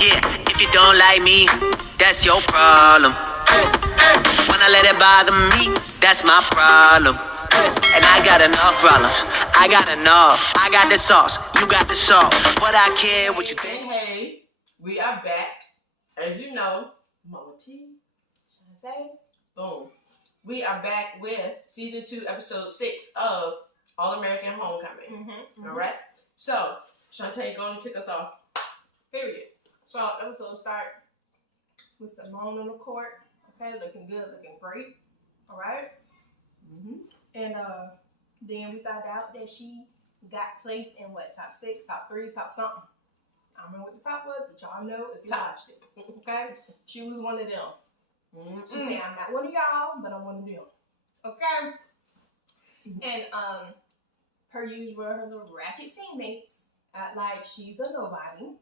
Yeah, if you don't like me, that's your problem. When I let it bother me, that's my problem. And I got enough problems. I got enough. I got the sauce. You got the salt. But I care what you think. Hey, we are back. As you know, Mama T, Shantae, boom. We are back with season 2, episode 6 of All American Homecoming. All right. So, Shantae, go and kick us off. Period. So, episode start with Simone on the court. Okay, looking good, looking great. All right. And then we found out that she got placed in what, top 6, top 3, top something. I don't remember what the top was, but y'all know if you watched it. Okay, she was one of them. She said, "I'm not one of y'all, but I'm one of them." Okay. And per usual, her little ratchet teammates act like she's a nobody.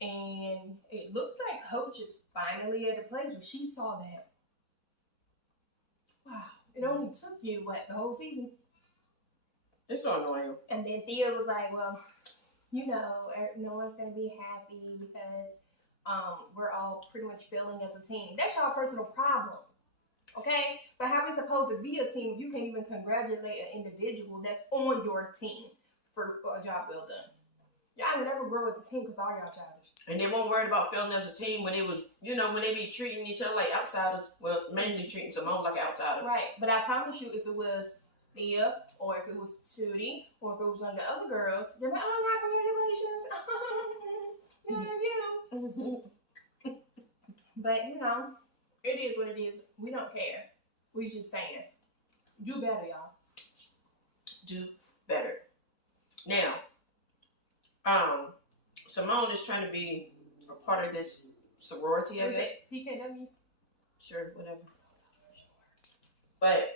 And it looks like Coach is finally at a place where she saw that. Wow, it only took you, what, the whole season? It's so annoying. And then Thea was like, well, you know, no one's going to be happy because we're all pretty much failing as a team. That's y'all personal problem, okay? But how we supposed to be a team if you can't even congratulate an individual that's on your team for a job well done? Y'all will never grow as a team because all y'all childish. And they weren't worried about failing as a team when it was, you know, when they be treating each other like outsiders. Well, mainly treating Simone like an outsider. Right, but I promise you, if it was Thea, or if it was Tootie, or if it was one of the other girls, they're like, oh my God, congratulations. But, you know, it is what it is. We don't care. We just saying, do better, y'all. Do better. Now, Simone is trying to be a part of this sorority, I guess. PKW? Sure, whatever. But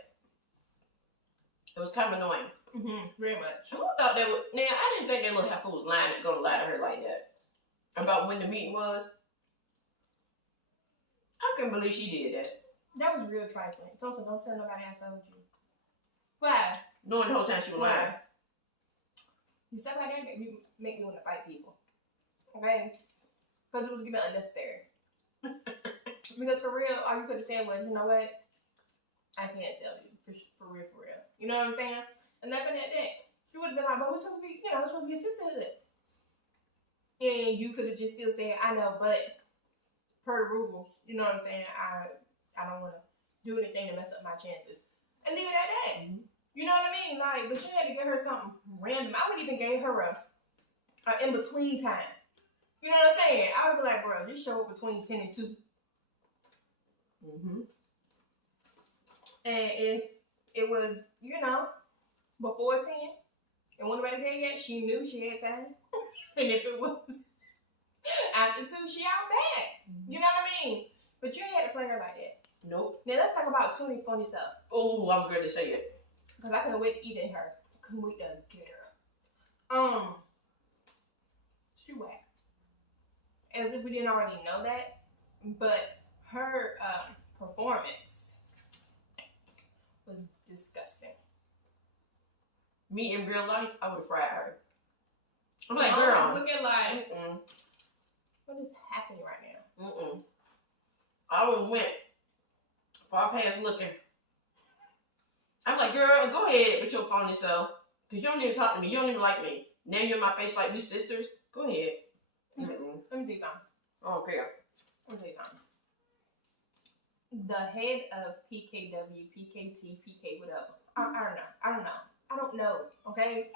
it was kind of annoying. Very much. Who thought they would? Now, I didn't think that little heifer was gonna lie to her like that. About when the meeting was. I couldn't believe she did that. That was real trifling. Tulsa, don't tell nobody I told you. Why? Knowing the whole time she was lying. You stuff like that make me want to fight people. Okay? Because it was getting unnecessary. Because for real, all you could have said was, you know what? I can't tell you. For real. You know what I'm saying? And that been that day. You would have been like, but we're supposed to be, you know, it's supposed to be a sisterhood. And you could have just still said, I know, but per the rules, you know what I'm saying? I don't want to do anything to mess up my chances. And leave it at that. You know what I mean? Like, but you had to give her something random. I would even give her a in-between time. You know what I'm saying? I would be like, bro, just show up between 10 and 2. And if it was, you know, before 10, and when nobody there yet, she knew she had time. And if it was after 2, she out bad. You know what I mean? But you ain't had to play her like that. Nope. Now let's talk about Tootie funny stuff. Oh, I was going to say it. Because I couldn't wait to eat in her. Couldn't wait to get her. She whacked. As if we didn't already know that. But her performance was disgusting. Me in real life, I would have fried her. I'm so like, girl. I was looking like, what is happening right now? I would have went far past looking. I'm like, girl, go ahead with your phony self. Because you don't even talk to me. You don't even like me. Now you're in my face like we sisters. Go ahead. Let me see something. Okay. Let me see something. The head of PKW, PKT, PK, whatever. I don't know. Okay?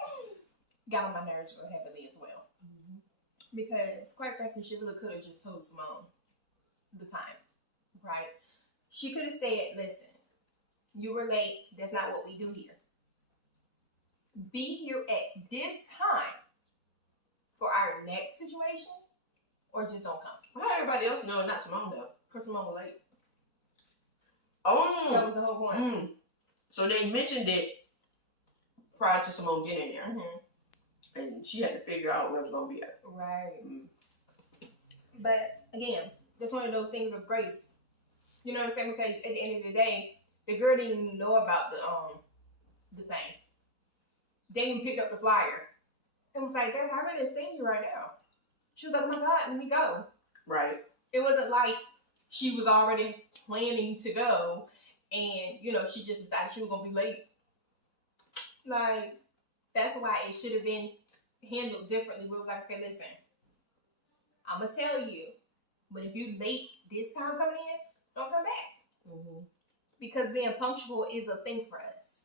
Got on my nerves real heavily as well. Because, quite frankly, she really could have just told Simone the time. Right? She could have said, listen, you were late. That's not what we do here. Be here at this time for our next situation, or just don't come. Well, how everybody else know, not Simone though? Because Simone was late. Oh. That was the whole point. So they mentioned it prior to Simone getting there. And she had to figure out where it was going to be at. Right. But, again, that's one of those things of grace. You know what I'm saying? Because at the end of the day, the girl didn't even know about the thing. They even picked up the flyer. And was like, they're having this thing right now. She was like, oh my God, let me go. Right. It wasn't like she was already planning to go and, you know, she just decided she was going to be late. Like, that's why it should have been handled differently. We was like, okay, listen, I'm going to tell you, but if you late this time coming in, don't come back. Mm-hmm. Because being punctual is a thing for us.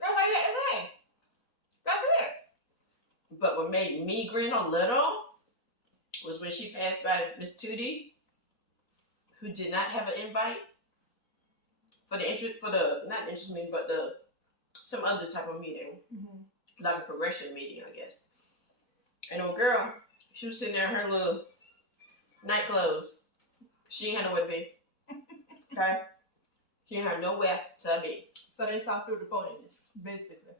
That's all you got to say. That's it. But what made me grin a little was when she passed by Miss Tootie, who did not have an invite for not interest meeting, but some other type of meeting, like a progression meeting, I guess. And old girl, she was sitting there in her little night clothes. She ain't had nowhere to be. Okay? She ain't had nowhere to be. So they saw through the phoniness, basically.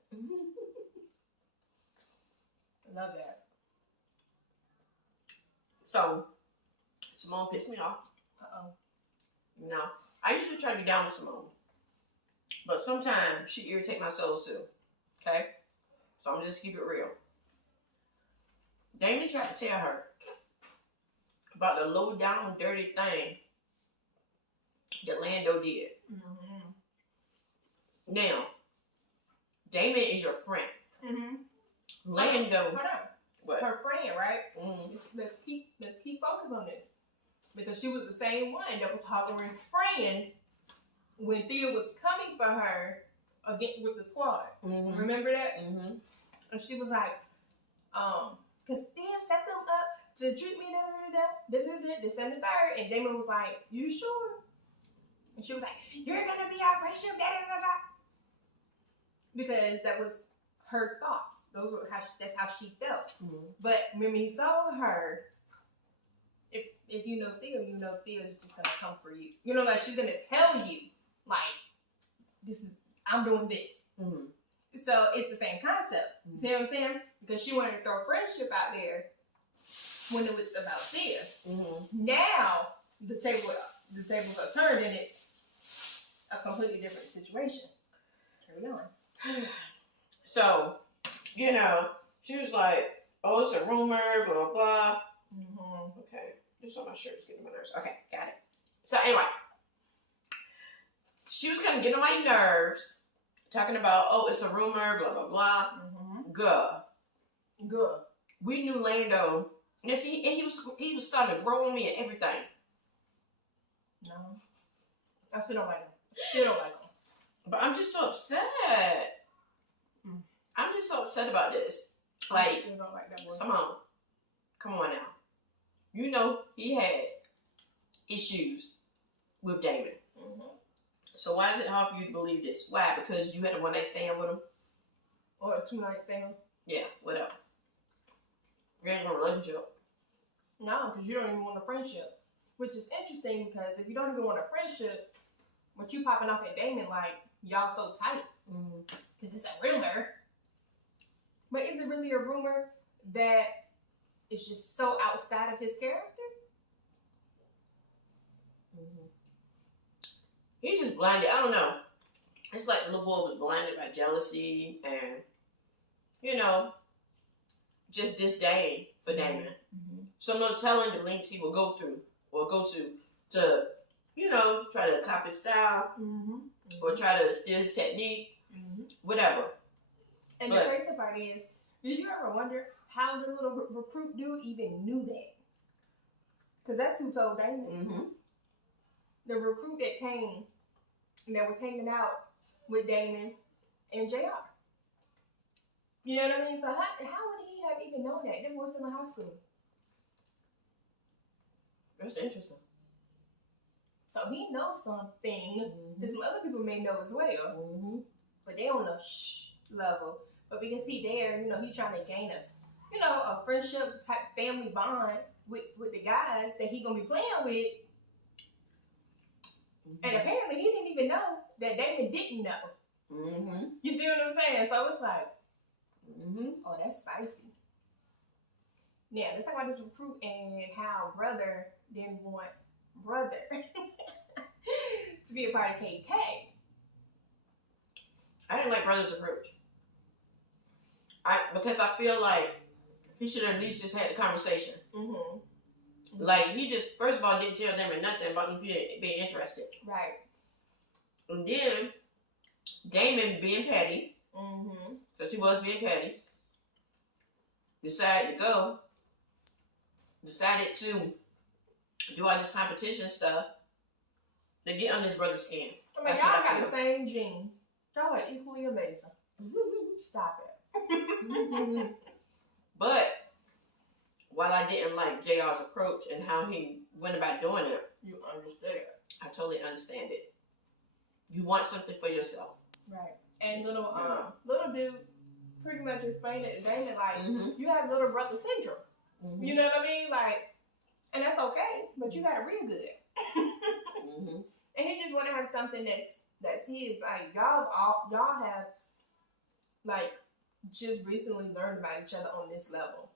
I love that. So, Simone pissed me off. Uh-oh. No. I usually try to be down with Simone. But sometimes she irritates my soul too. Okay? So I'm just keep it real. Damon tried to tell her about the low down dirty thing that Lando did. Mm-hmm. Now, Damon is your friend. Mm-hmm. Lando. Hold on. What? Her friend, right? Mm-hmm. Let's keep focus on this. Because she was the same one that was hovering friend when Thea was coming for her again with the squad. Mm-hmm. Remember that? Mm-hmm. And she was like, because Thea set them up to treat me this and the third. And Damon was like, you sure? And she was like, you're gonna be our friendship, because that was her thoughts. Those were that's how she felt. Mm-hmm. But remember, he told her, if you know Thea, you know Thea's just gonna come for you. You know, like she's gonna tell you, like, I'm doing this. Mm-hmm. So it's the same concept. You see what I'm saying? Because she wanted to throw friendship out there when it was about Thea. Mm-hmm. Now the tables are turned and it's a completely different situation. Carry on. So, you know, she was like, oh, it's a rumor, blah, blah, blah. Mm-hmm. Okay, this on my shirt is getting on my nerves. Okay, got it. So anyway, she was kind of getting on my nerves, talking about, oh, it's a rumor, blah, blah, blah. Mm-hmm. Good. We knew Lando. And he was starting to grow on me and everything. No. I still don't like him. Still don't like him. But I'm just so upset. Mm. I'm just so upset about this. I Like, still don't like that boy. Simone, come on now. You know he had issues with Damon. Mm-hmm. So why is it hard for you to believe this? Why? Because you had a one night stand with him? Or a 2-night stand. Yeah, whatever. You ain't in a relationship. No, because you don't even want a friendship. Which is interesting because if you don't even want a friendship, but you popping off at Damon like y'all so tight. Because it's a rumor. But is it really a rumor that it's just so outside of his character? He just blinded. I don't know. It's like the little boy was blinded by jealousy and, you know, just disdain for Damon. Mm-hmm. So no telling the links he will go through or go to, you know, try to copy his style or try to steal his technique, whatever. And the crazy part is, did you ever wonder how the little recruit dude even knew that? Because that's who told Damon. Mm-hmm. The recruit that came and that was hanging out with Damon and JR. You know what I mean? So how would he have even known that? They were still in high school. That's interesting. So he knows something that some other people may know as well. But they on a level. But because he there, you know, he trying to gain a friendship type family bond with the guys that he gonna be playing with. And apparently he didn't even know that Damon didn't know. You see what I'm saying? So it's like, oh, that's spicy. Now, let's talk about this recruit and how brother didn't want brother to be a part of KK. I didn't like brother's approach. Because I feel like he should have at least just had the conversation. Mm-hmm. Like, he just, first of all, didn't tell them nothing about them being interested. Right. And then, Damon, being petty, Mm-hmm. because he was being petty, decided to do all this competition stuff to get on his brother's skin. I mean, y'all got the same genes. Y'all are equally amazing. Stop it. But while I didn't like JR's approach and how he went about doing it, You understood it. I totally understand it. You want something for yourself. Right. And little dude pretty much explained it to Damon like, Mm-hmm. you have little brother syndrome. Mm-hmm. You know what I mean? Like, and that's okay, but you got it real good. Mm-hmm. And he just want to have something that's his. Like, y'all have like just recently learned about each other on this level,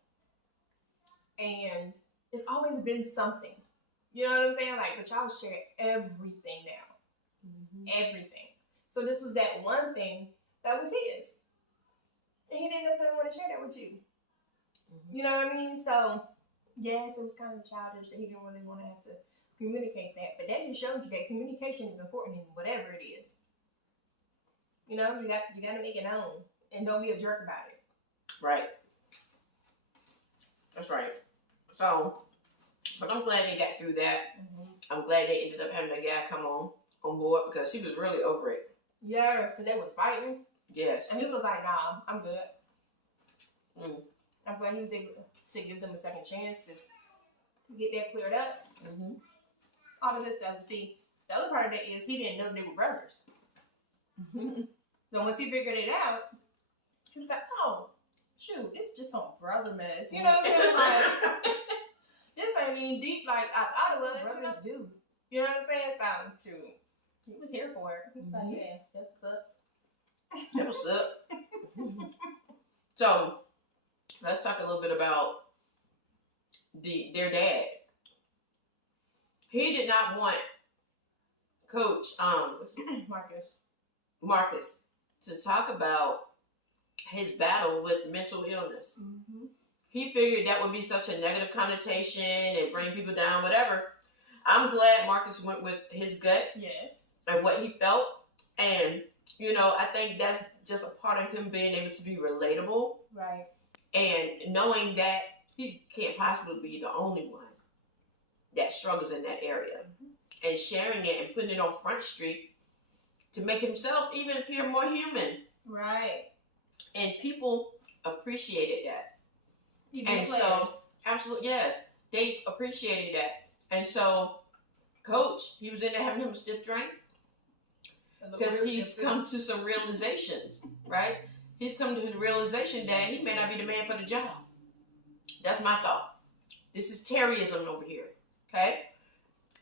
and it's always been something. You know what I'm saying? Like, but y'all share everything now, everything. So this was that one thing that was his, and he didn't necessarily want to share that with you. Mm-hmm. You know what I mean? So yes, it was kind of childish that he didn't really want to have to communicate that, but that just shows you that communication is important in whatever it is. You know, you got to make it known, and don't be a jerk about it. Right. That's right. So, but I'm glad they got through that. Mm-hmm. I'm glad they ended up having a guy come on board because he was really over it. Yeah, because they was fighting, Yes. and he was like, "Nah, I'm good." Mm. I'm glad he was able to give them a second chance to get that cleared up. Mm-hmm. All of this stuff. See, the other part of that is he didn't know they were brothers. So once he figured it out, he was like, "Oh, shoot, this is just some brother mess." You know what I'm saying? Like, this ain't even deep like I thought it was. Brothers do. You know what I'm saying? So, shoot, he was here for it. He was like, "Yeah, that's what's up." That was up. So, let's talk a little bit about their dad. He did not want Coach Marcus to talk about his battle with mental illness. Mm-hmm. He figured that would be such a negative connotation and bring people down, whatever. I'm glad Marcus went with his gut Yes. and what he felt. And, you know, I think that's just a part of him being able to be relatable Right. and knowing that he can't possibly be the only one that struggles in that area. And sharing it and putting it on Front Street to make himself even appear more human. Right. And people appreciated that. And so, absolutely, yes, they appreciated that. And so, Coach, he was in there having him a stiff drink because he's come to some realizations, right? He's come to the realization that he may not be the man for the job. That's my thought. This is Terryism over here, okay?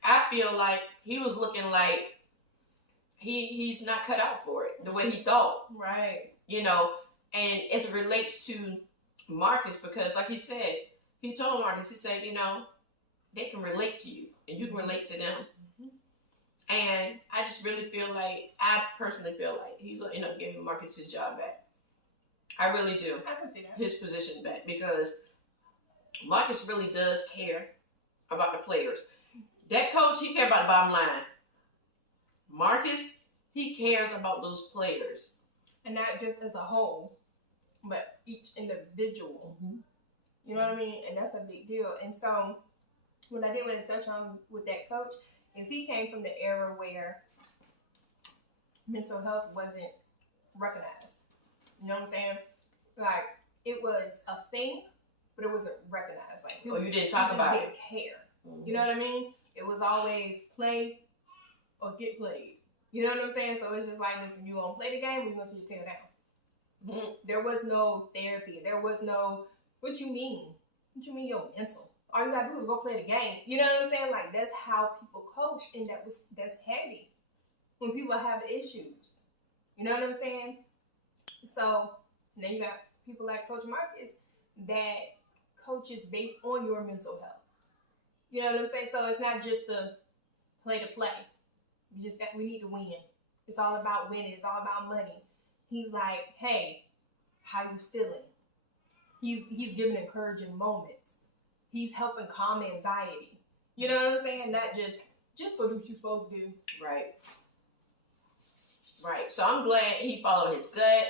I feel like he was looking like he's not cut out for it the way he thought. Right. You know, and as it relates to Marcus, because like he said, he told Marcus, he said, you know, they can relate to you and you can relate to them. Mm-hmm. And I just really feel like, I personally feel like he's going to end up giving Marcus his job back. I really do. I can see that. His position back, because Marcus really does care about the players. That coach, he cares about the bottom line. Marcus, he cares about those players. And not just as a whole, but each individual. Mm-hmm. You know what I mean? And that's a big deal. And so, what I did want to touch on with that coach is he came from the era where mental health wasn't recognized. You know what I'm saying? Like, it was a thing, but it wasn't recognized. Like, Oh, you didn't talk about it. Didn't care. Mm-hmm. You know what I mean? It was always play or get played. You know what I'm saying? So it's just like, listen, you gonna play the game or you gonna see your tail down. Mm-hmm. There was no therapy. There was no, what you mean? What you mean you're mental? All you gotta do is go play the game. You know what I'm saying? Like, that's how people coach, and that's heavy when people have issues. You know what I'm saying? So then you got people like Coach Marcus that coaches based on your mental health. You know what I'm saying? So it's not just the play to play. We need to win. It's all about winning. It's all about money. He's like, hey, how you feeling? He's giving encouraging moments. he's helping calm anxiety. You know what I'm saying? Not just go do what you're supposed to do. Right. Right. So I'm glad he followed his gut.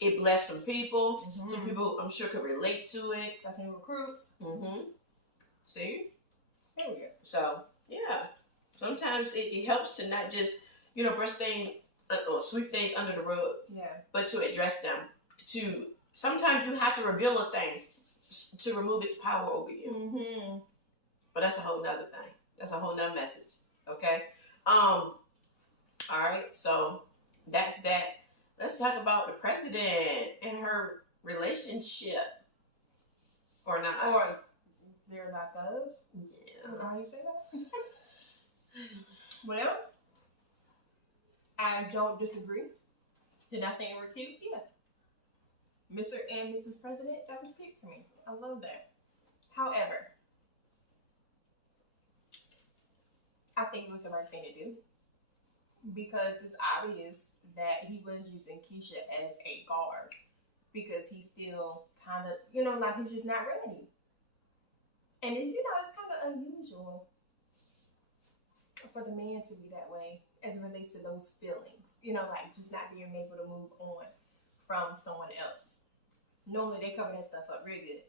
It blessed some people. Some people, I'm sure, could relate to it. Got some recruits. See? There we go. So, yeah. Sometimes it helps to not just, brush things or sweep things under the rug, Yeah. but to address them. Sometimes you have to reveal a thing to remove its power over you. But that's a whole nother thing. That's a whole nother message. Okay? All right. So, that's that. Let's talk about the president and her relationship. Or not. Or they're not those. Yeah. How do you say that? Well, I don't disagree. Did I think they were cute? Yeah. Mr. and Mrs. President, that was cute to me. I love that. However, I think it was the right thing to do because it's obvious that he was using Keisha as a guard because he's still kind of, like he's just not ready. And it's kind of unusual for the man to be that way as it relates to those feelings. Like just not being able to move on from someone else. Normally they cover that stuff up really good.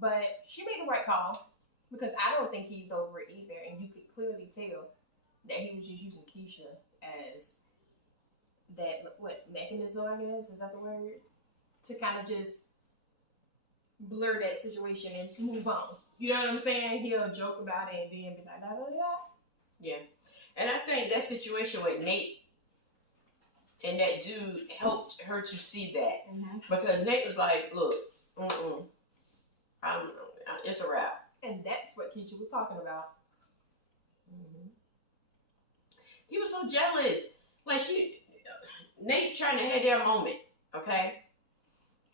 But she made the right call because I don't think he's over it either. And you could clearly tell that he was just using Keisha as that, mechanism, I guess, is that the word? To kind of just blur that situation and move on. You know what I'm saying? He'll joke about it and then be like, da, da, da. Yeah. And I think that situation with Nate and that dude helped her to see that. Because Nate was like, look, it's a wrap. And that's what Keisha was talking about. He was so jealous. Like Nate trying to have their moment, okay?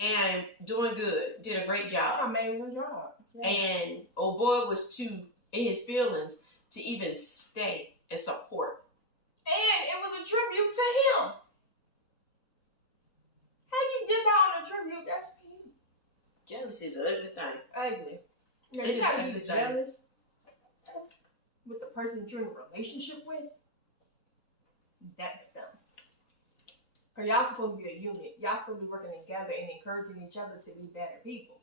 And doing good. Did a great job. Amazing job. Yeah. And old boy was too in his feelings to even stay and support. And it was a tribute to him. How you dip out on a tribute? That's for you. Jealousy is an ugly thing. Ugly. Now, It you is gotta ugly be thing. jealous with the person that you're in a relationship with. That's dumb. Because y'all supposed to be a unit. Y'all supposed to be working together and encouraging each other to be better people.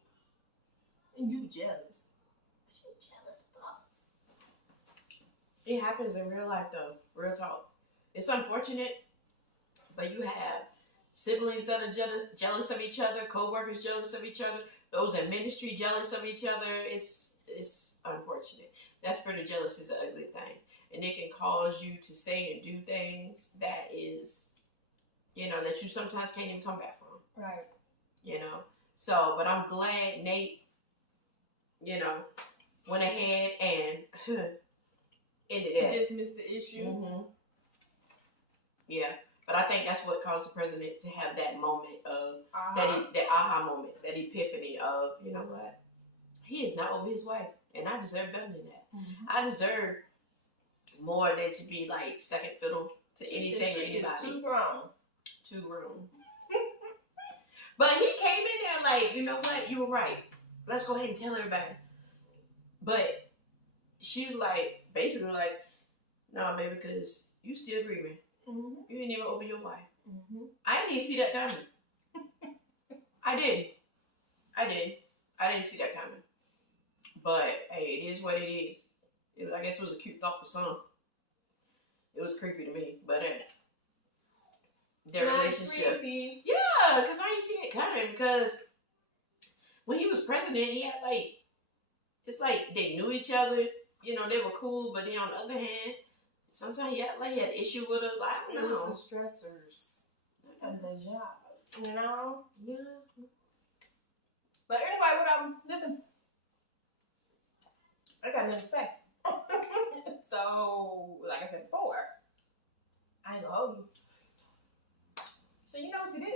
And you jealous. What you jealous about? It happens in real life though. Real talk. It's unfortunate, but you have siblings that are jealous of each other, co-workers jealous of each other, those in ministry jealous of each other. It's unfortunate. That spirit of jealousy is an ugly thing. And it can cause you to say and do things that is, that you sometimes can't even come back from. Right. So, but I'm glad Nate, went ahead and ended that. Dismissed the issue. Yeah. But I think that's what caused the president to have that moment of, Uh-huh. that aha moment, that epiphany of, you know what? He is not over his wife. And I deserve better than that. I deserve more than to be like second fiddle to She anything said or she anybody. is too grown. Too room. But he came in there like, you know what? You were right. Let's go ahead and tell everybody. But she basically nah, baby, because you still grieving. You didn't even open your wife. I didn't even see that coming. I did. I didn't see that coming. But hey, it is what it is. I guess it was a cute thought for some. It was creepy to me, but their relationship. Creepy. Yeah, because I didn't see it coming. Because when he was president, he had it's like they knew each other. They were cool. But then on the other hand, sometimes he had issue with her. I don't know. It's the stressors of the job. Yeah. But anyway, listen. I got nothing to say. So, like I said before, I ain't gonna hold you. So you know what to do.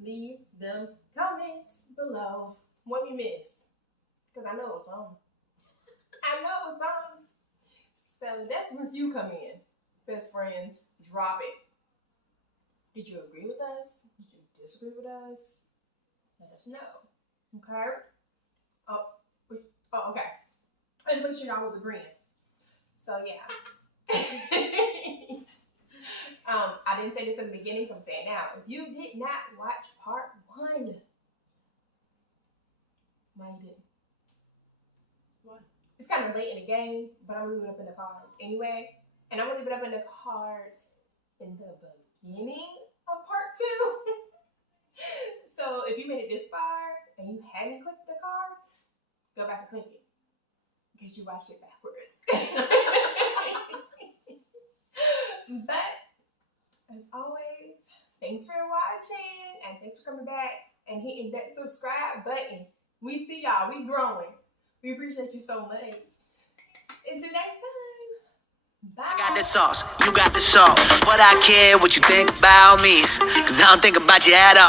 Leave them comments below what we missed. Because I know it's on. So that's where you come in. Best friends, drop it. Did you agree with us? Did you disagree with us? Let us know. Okay? Oh, okay. I just make sure y'all was agreeing. So yeah. I didn't say this in the beginning, so I'm saying now. If you did not watch part 1, why you didn't? Why? It's kind of late in the game, but I'm leaving it up in the cards anyway. And I'm gonna leave it up in the cards in the beginning of part 2. So if you made it this far and you hadn't clicked the card, go back and click it. Because you watched it backwards. But as always, thanks for watching and thanks for coming back and hitting that subscribe button. We see y'all, we growing. We appreciate you so much. Until next time, bye. I got the sauce, you got the sauce. What I care what you think about me, 'cause I don't think about you at all.